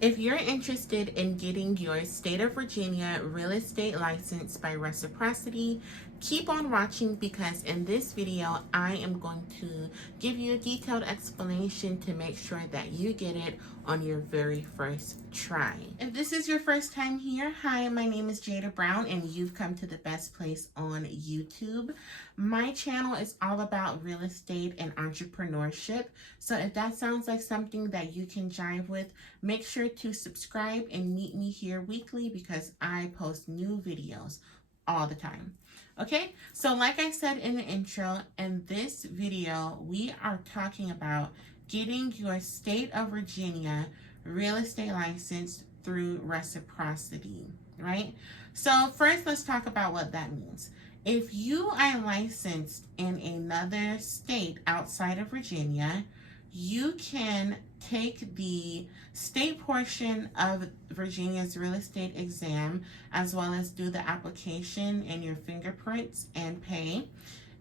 If you're interested in getting your state of Virginia real estate license by Reciprocity, keep on watching because in this video, I am going to give you a detailed explanation to make sure that you get it on your very first try. If this is your first time here, hi, my name is Jada Brown and you've come to the best place on YouTube. My channel is all about real estate and entrepreneurship. So if that sounds like something that you can jive with, make sure to subscribe and meet me here weekly because I post new videos all the time. Okay, so like I said in the intro, in this video, we are talking about getting your state of Virginia real estate license through Reciprocity, right? So first, let's talk about what that means. If you are licensed in another state outside of Virginia, you can take the state portion of Virginia's real estate exam as well as do the application and your fingerprints and pay.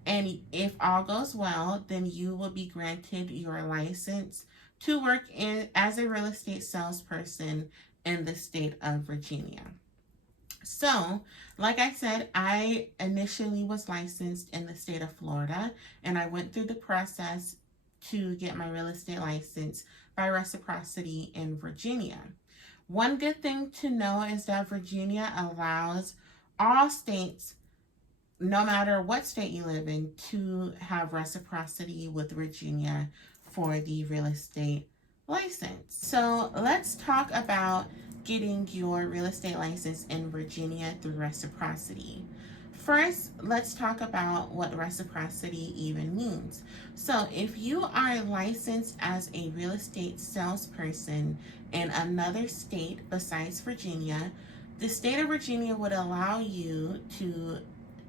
And if all goes well, then you will be granted your license to work as a real estate salesperson in the state of Virginia. So, like I said, I initially was licensed in the state of Florida, and I went through the process to get my real estate license by Reciprocity in Virginia. One good thing to know is that Virginia allows all states, no matter what state you live in, to have reciprocity with Virginia for the real estate license. So let's talk about getting your real estate license in Virginia through reciprocity. First, let's talk about what reciprocity even means. So if you are licensed as a real estate salesperson in another state besides Virginia, the state of Virginia would allow you to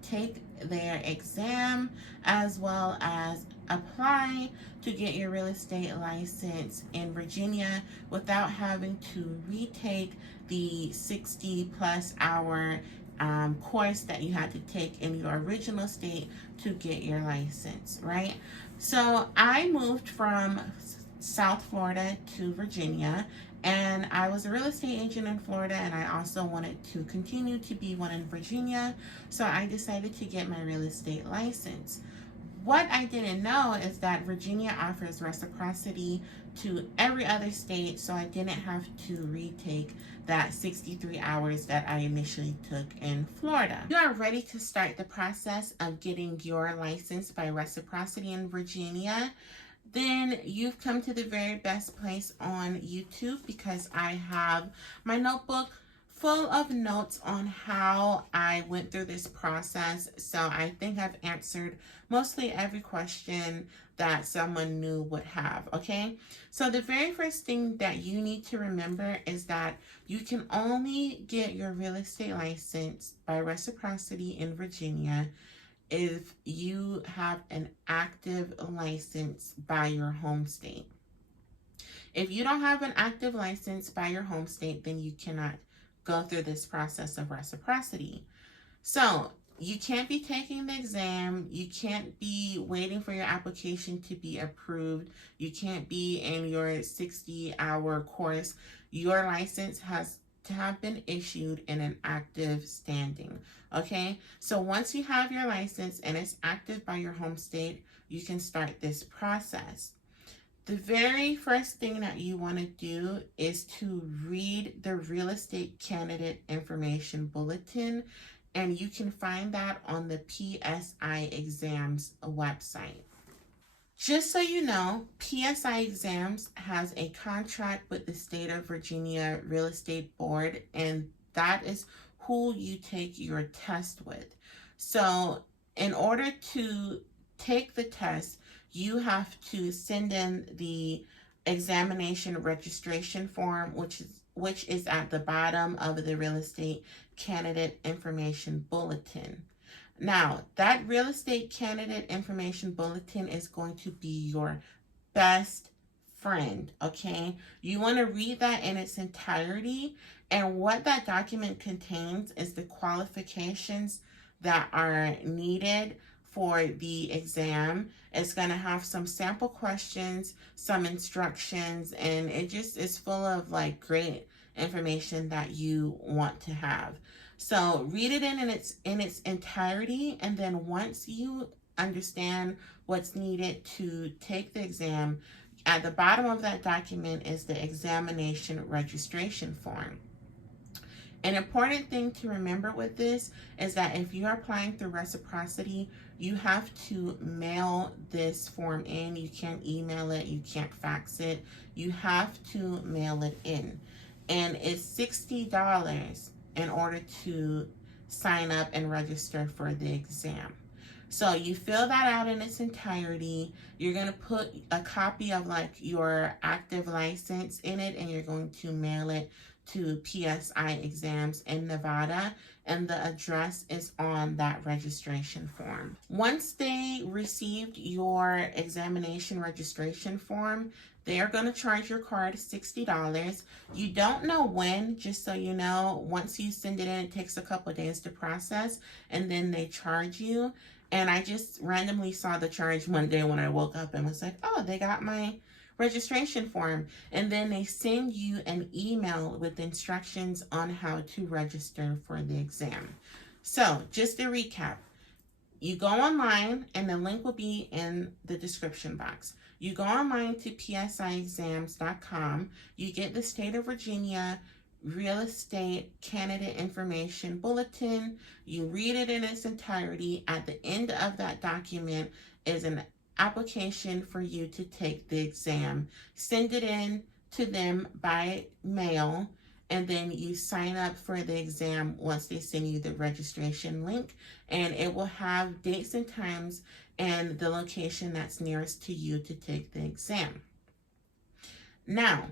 take their exam as well as apply to get your real estate license in Virginia without having to retake the 60 plus hour course that you had to take in your original state to get your license, right? So I moved from South Florida to Virginia, and I was a real estate agent in Florida, and I also wanted to continue to be one in Virginia, so I decided to get my real estate license. What I didn't know is that Virginia offers reciprocity to every other state, so I didn't have to retake that 63 hours that I initially took in Florida. You are ready to start the process of getting your license by reciprocity in Virginia, then you've come to the very best place on YouTube because I have my notebook full of notes on how I went through this process. So I think I've answered mostly every question that someone new would have, okay? So the very first thing that you need to remember is that you can only get your real estate license by reciprocity in Virginia if you have an active license by your home state. If you don't have an active license by your home state, then you cannot go through this process of reciprocity. So you can't be taking the exam. You can't be waiting for your application to be approved. You can't be in your 60-hour course. Your license has to have been issued in an active standing. Okay, so once you have your license and it's active by your home state, you can start this process. The very first thing that you want to do is to read the Real Estate Candidate Information Bulletin, and you can find that on the PSI Exams website. Just so you know, PSI Exams has a contract with the State of Virginia Real Estate Board, and that is who you take your test with. So in order to take the test, you have to send in the examination registration form, which is at the bottom of the Real Estate Candidate Information Bulletin. Now, that Real Estate Candidate Information Bulletin is going to be your best friend, okay? You want to read that in its entirety, and what that document contains is the qualifications that are needed for the exam. It's going to have some sample questions, some instructions, and it just is full of like great information that you want to have. So read it in its entirety, and then once you understand what's needed to take the exam, at the bottom of that document is the examination registration form. An important thing to remember with this is that if you are applying through Reciprocity, you have to mail this form in. You can't email it, you can't fax it. You have to mail it in. And it's $60 in order to sign up and register for the exam. So you fill that out in its entirety. You're going to put a copy of like your active license in it, and you're going to mail it to PSI Exams in Nevada, and the address is on that registration form. Once they received your examination registration form, they are going to charge your card $60. You don't know when, just so you know. Once you send it in, it takes a couple of days to process, and then they charge you. And I just randomly saw the charge one day when I woke up and was like, oh, they got my registration form. And then they send you an email with instructions on how to register for the exam. So just to recap, you go online, and the link will be in the description box. You go online to psiexams.com. You get the State of Virginia Real Estate Candidate Information Bulletin. You read it in its entirety. At the end of that document is an application for you to take the exam. Send it in to them by mail, and then you sign up for the exam once they send you the registration link, and it will have dates and times and the location that's nearest to you to take the exam. Now,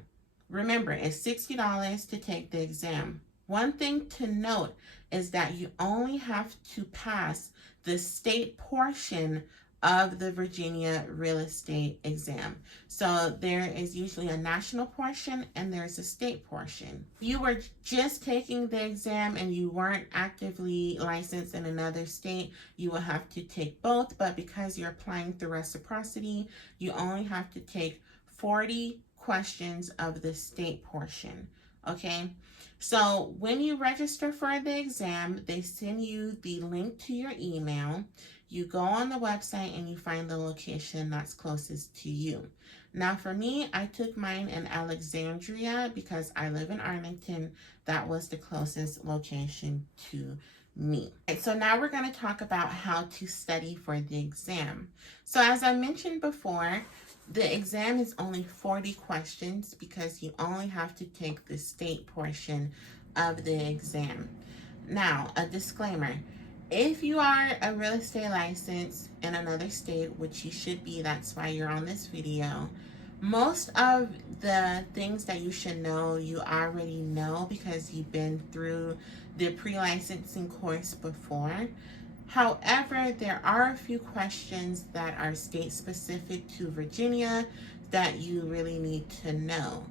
remember, it's $60 to take the exam. One thing to note is that you only have to pass the state portion of the Virginia real estate exam. So there is usually a national portion and there's a state portion. If you were just taking the exam and you weren't actively licensed in another state, you will have to take both, but because you're applying through Reciprocity, you only have to take 40 questions of the state portion. Okay, so when you register for the exam, they send you the link to your email. You go on the website and you find the location that's closest to you. Now for me, I took mine in Alexandria because I live in Arlington. That was the closest location to me. Okay, so now we're going to talk about how to study for the exam. So as I mentioned before, the exam is only 40 questions because you only have to take the state portion of the exam. Now, a disclaimer. If you are a real estate license in another state, which you should be, that's why you're on this video, most of the things that you should know, you already know because you've been through the pre-licensing course before. However, there are a few questions that are state specific to Virginia that you really need to know.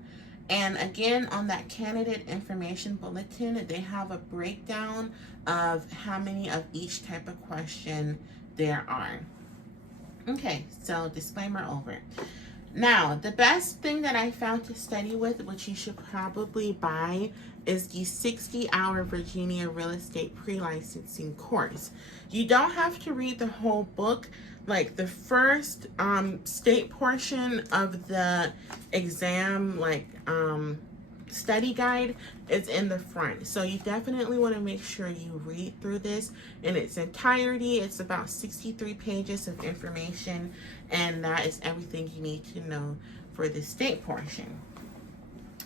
And again, on that candidate information bulletin, they have a breakdown of how many of each type of question there are. Okay, so disclaimer over. Now, the best thing that I found to study with, which you should probably buy, is the 60-hour Virginia Real Estate Pre-Licensing course. You don't have to read the whole book. Like the first state portion of the exam, study guide is in the front. So you definitely want to make sure you read through this in its entirety. It's about 63 pages of information, and that is everything you need to know for the state portion.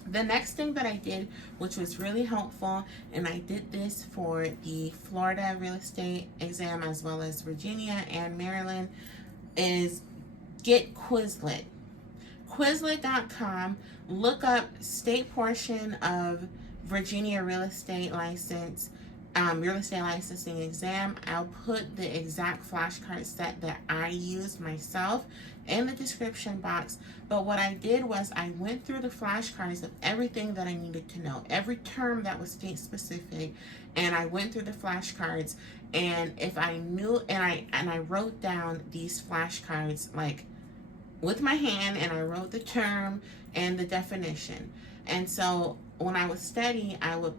The next thing that I did, which was really helpful, and I did this for the Florida real estate exam as well as Virginia and Maryland, is get Quizlet. Quizlet.com, look up state portion of Virginia real estate license real estate licensing exam. I'll put the exact flashcard set that I used myself in the description box. But what I did was I went through the flashcards of everything that I needed to know, every term that was state specific, and I went through the flashcards. And if I knew, and I wrote down these flashcards like with my hand, and I wrote the term and the definition. And so when I would study, I would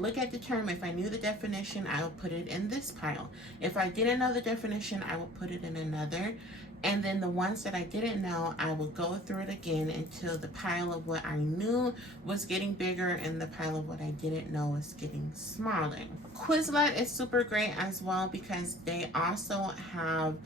look at the term. If I knew the definition, I would put it in this pile. If I didn't know the definition, I would put it in another. And then the ones that I didn't know, I would go through it again until the pile of what I knew was getting bigger and the pile of what I didn't know was getting smaller. Quizlet is super great as well because they also have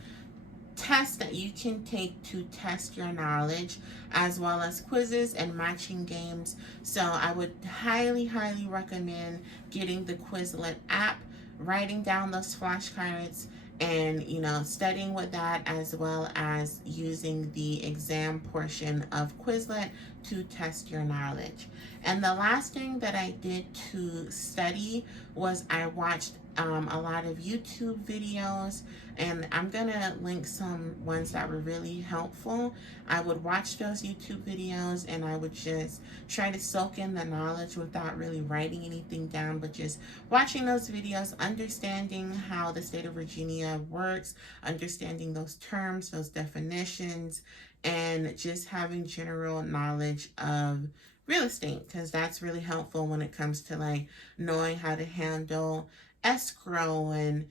tests that you can take to test your knowledge, as well as quizzes and matching games. So I would highly recommend getting the Quizlet app, writing down those flashcards, and studying with that, as well as using the exam portion of Quizlet to test your knowledge. And the last thing that I did to study was I watched a lot of YouTube videos, and I'm gonna link some ones that were really helpful. I would watch those YouTube videos and I would just try to soak in the knowledge without really writing anything down, but just watching those videos, understanding how the state of Virginia works, understanding those terms, those definitions, and just having general knowledge of real estate, because that's really helpful when it comes to like knowing how to handle escrow and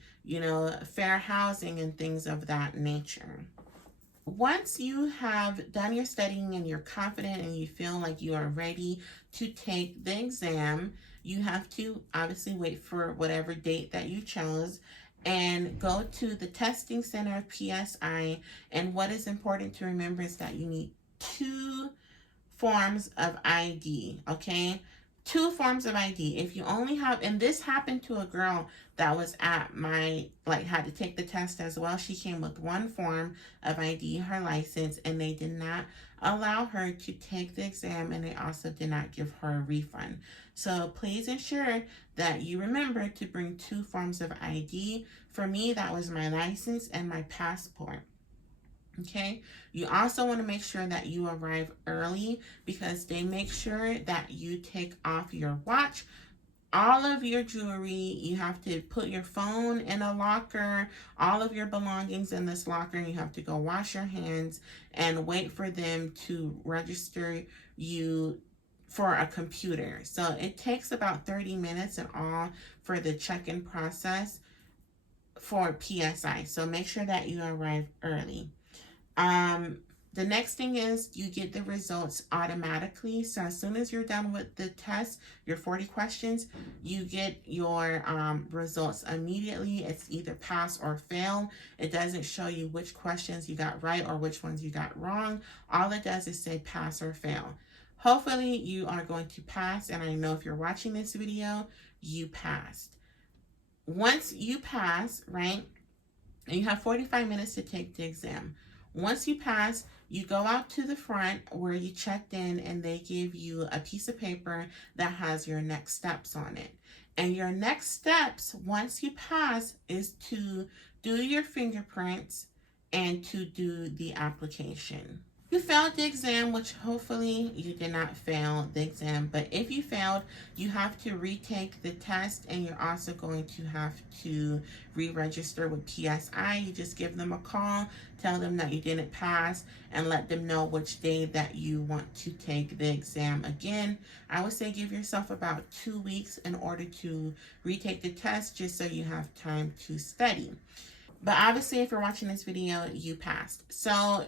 fair housing and things of that nature. Once you have done your studying and you're confident and you feel like you are ready to take the exam, you have to obviously wait for whatever date that you chose and go to the testing center of PSI. And what is important to remember is that you need 2 forms of ID, okay? 2 forms of ID. If you only have, and this happened to a girl that was at my, had to take the test as well. She came with 1 form of ID, her license, and they did not allow her to take the exam, and they also did not give her a refund. So please ensure that you remember to bring 2 forms of ID. For me, that was my license and my passport. Okay, you also want to make sure that you arrive early because they make sure that you take off your watch, all of your jewelry. You have to put your phone in a locker, all of your belongings in this locker. You have to go wash your hands and wait for them to register you for a computer. So it takes about 30 minutes in all for the check-in process for PSI. So make sure that you arrive early. The next thing is you get the results automatically. So as soon as you're done with the test, your 40 questions, you get your results immediately. It's either pass or fail. It doesn't show you which questions you got right or which ones you got wrong. All it does is say pass or fail. Hopefully you are going to pass, and I know if you're watching this video, you passed. Once you pass, right, and you have 45 minutes to take the exam. Once you pass, you go out to the front where you checked in, and they give you a piece of paper that has your next steps on it. And your next steps, once you pass, is to do your fingerprints and to do the application. You failed the exam, which hopefully you did not fail the exam, but if you failed, you have to retake the test, and you're also going to have to re-register with PSI. You just give them a call, tell them that you didn't pass, and let them know which day that you want to take the exam again. I would say give yourself about 2 weeks in order to retake the test, just so you have time to study. But obviously, if you're watching this video, you passed. So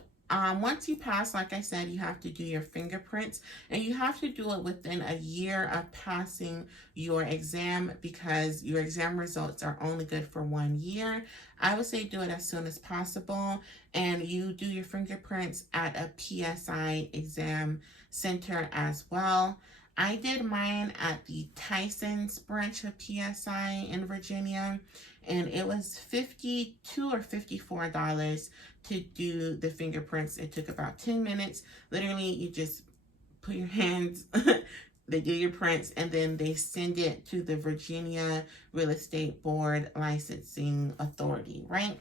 once you pass, like I said, you have to do your fingerprints, and you have to do it within a year of passing your exam because your exam results are only good for 1 year. I would say do it as soon as possible, and you do your fingerprints at a PSI exam center as well. I did mine at the Tyson's branch of PSI in Virginia, and it was $52 or $54 to do the fingerprints. It took about 10 minutes. Literally, you just put your hands they do your prints, and then they send it to the Virginia Real Estate Board Licensing Authority, right?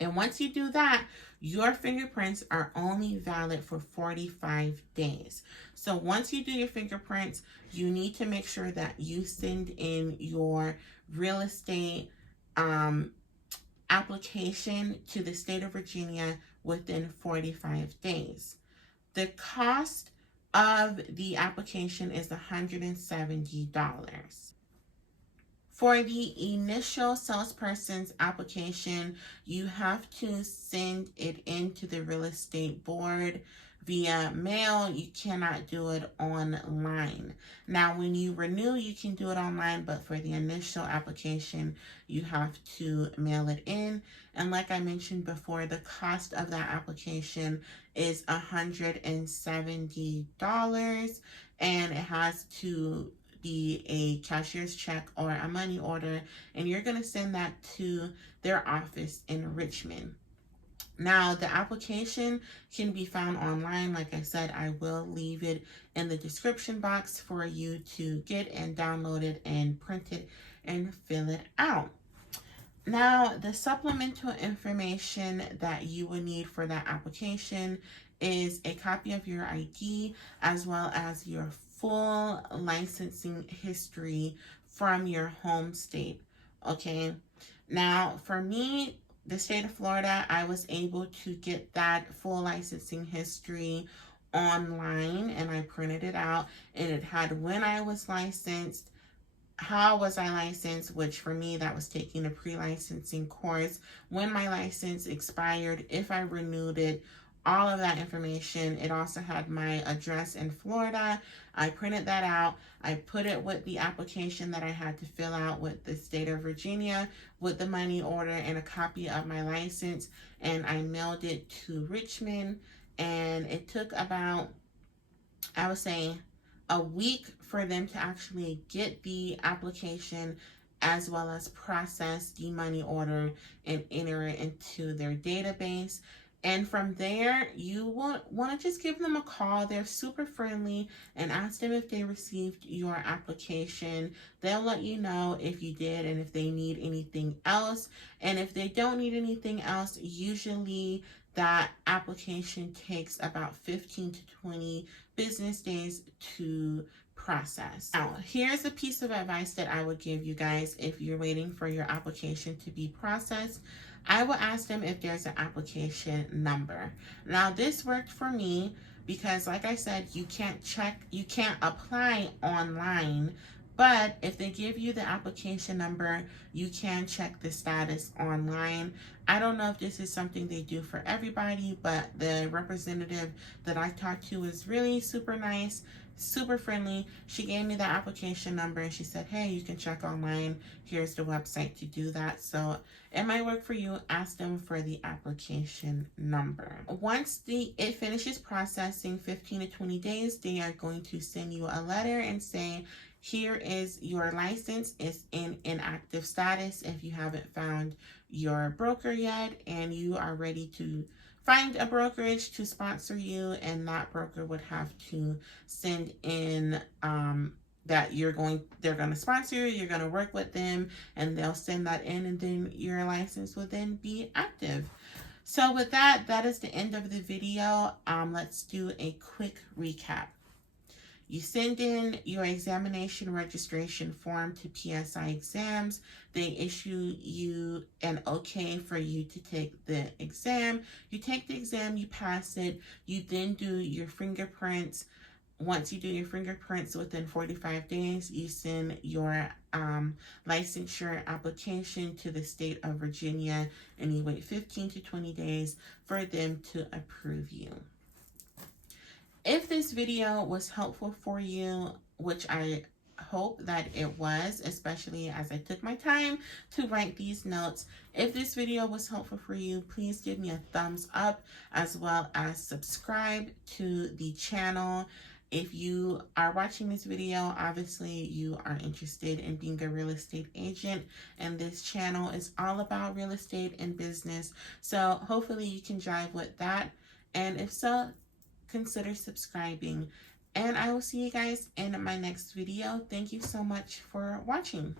And once you do that, your fingerprints are only valid for 45 days. So once you do your fingerprints, you need to make sure that you send in your real estate application to the state of Virginia within 45 days. The cost of the application is $170. For the initial salesperson's application, you have to send it into the real estate board via mail. You cannot do it online. Now, when you renew, you can do it online, but for the initial application, you have to mail it in. And like I mentioned before, the cost of that application is $170, and it has to be a cashier's check or a money order, and you're going to send that to their office in Richmond. Now, the application can be found online. Like I said, I will leave it in the description box for you to get and download it and print it and fill it out. Now, the supplemental information that you will need for that application is a copy of your ID as well as your full licensing history from your home state. Okay. Now, for me, the state of Florida, I was able to get that full licensing history online, and I printed it out, and it had when I was licensed, how was I licensed, which for me, that was taking a pre-licensing course, when my license expired, if I renewed it, all of that information. It also had my address in Florida. I printed that out. I put it with the application that I had to fill out with the state of Virginia, with the money order and a copy of my license, and I mailed it to Richmond. And it took about, I would say, a week for them to actually get the application as well as process the money order and enter it into their database. And from there, you want to just give them a call. They're super friendly, and ask them if they received your application. They'll let you know if you did and if they need anything else. And if they don't need anything else, usually that application takes about 15 to 20 business days to process. Now, here's a piece of advice that I would give you guys if you're waiting for your application to be processed. I will ask them if there's an application number. Now, this worked for me because, like I said, you can't apply online, but if they give you the application number, you can check the status online. I don't know if this is something they do for everybody, but the representative that I talked to was really super nice, super friendly. She gave me the application number and she said, hey, you can check online. Here's the website to do that. So it might work for you. Ask them for the application number. Once it finishes processing, 15 to 20 days, they are going to send you a letter and say, here is your license. It's in inactive status if you haven't found your broker yet and you are ready to find a brokerage to sponsor you, and that broker would have to send in that they're going to sponsor you, you're going to work with them, and they'll send that in, and then your license will then be active. So with that, that is the end of the video. Let's do a quick recap. You send in your examination registration form to PSI Exams. They issue you an okay for you to take the exam. You take the exam, you pass it. You then do your fingerprints. Once you do your fingerprints within 45 days, you send your licensure application to the state of Virginia, and you wait 15 to 20 days for them to approve you. If this video was helpful for you, which I hope that it was, especially as I took my time to write these notes. If this video was helpful for you, please give me a thumbs up, as well as subscribe to the channel. If you are watching this video, obviously you are interested in being a real estate agent, and this channel is all about real estate and business. So hopefully you can jive with that. And if so, consider subscribing. And I will see you guys in my next video. Thank you so much for watching.